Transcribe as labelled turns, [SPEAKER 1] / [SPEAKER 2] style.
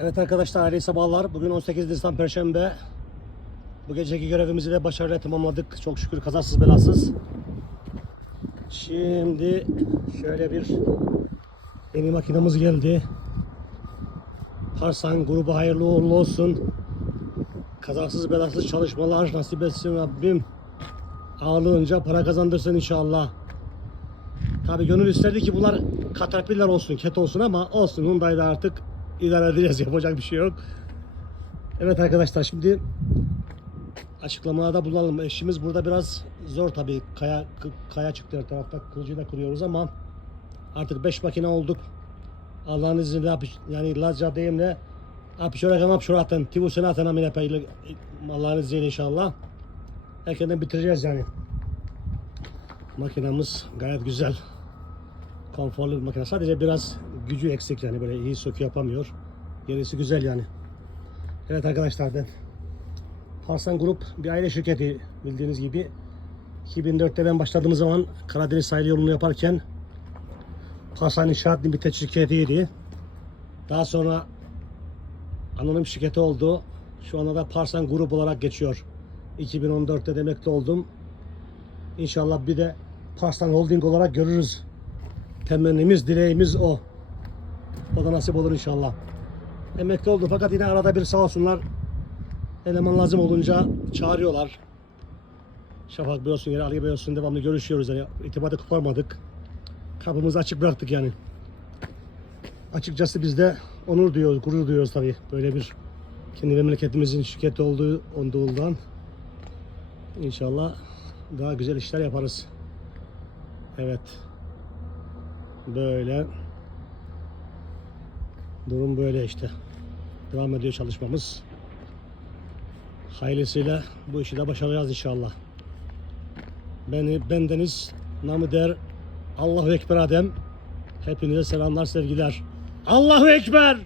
[SPEAKER 1] Evet arkadaşlar hayırlı sabahlar. Bugün 18 Nisan Perşembe. Bu geceki görevimizi de başarıyla tamamladık. Çok şükür kazasız belasız. Şimdi şöyle bir yeni makinamız geldi. Parsan grubu hayırlı uğurlu olsun. Kazasız belasız çalışmalar nasip etsin Rabbim. Ağırlığınca para kazandırsın inşallah. Tabi gönül isterdi ki bunlar Caterpillar olsun, ket olsun ama olsun Hyundai'da artık idare edeceğiz yapacak bir şey yok. Evet arkadaşlar şimdi açıklamalarda bulunalım. Eşimiz burada biraz zor tabi kaya kaya çıktı her tarafta kılıcıyla kırıyoruz ama artık 5 makine olduk. Allah'ın izniyle yani Lazca deyimle apişora kam apişoraten tivu senaten amine peyli Allah'ın izniyle inşallah. Erkenden bitireceğiz yani. Makinamız gayet güzel. Konforlu bir makine. Sadece biraz gücü eksik yani böyle iyi sökü yapamıyor. Gerisi güzel yani. Evet arkadaşlar ben Parsan Grup bir aile şirketi bildiğiniz gibi 2004'te ben başladığım zaman Karadeniz sahil yolunu yaparken Parsan İnşaat Limited şirketiydi. Daha sonra anonim şirketi oldu. Şu anda da Parsan Grup olarak geçiyor. 2014'te de emekli oldum. İnşallah bir de Parslan Holding olarak görürüz. Temennimiz, dileğimiz o. O da nasip olur inşallah. Emekli oldu fakat yine arada bir sağ olsunlar eleman lazım olunca çağırıyorlar. Şafak Bey olsun, yine Ali Bey olsun devamlı görüşüyoruz. Yani itibatı koparmadık. Kapımızı açık bıraktık yani. Açıkçası biz de onur duyuyoruz, gurur duyuyoruz tabii. Böyle bir kendi memleketimizin şirketi olduğu olduğundan İnşallah daha güzel işler yaparız. Evet. Böyle. Durum böyle işte. Devam ediyor çalışmamız. Hayırlısıyla bu işi de başaracağız inşallah. Beni bendeniz namı der Allahu Ekber Adem. Hepinize selamlar sevgiler. Allahu Ekber!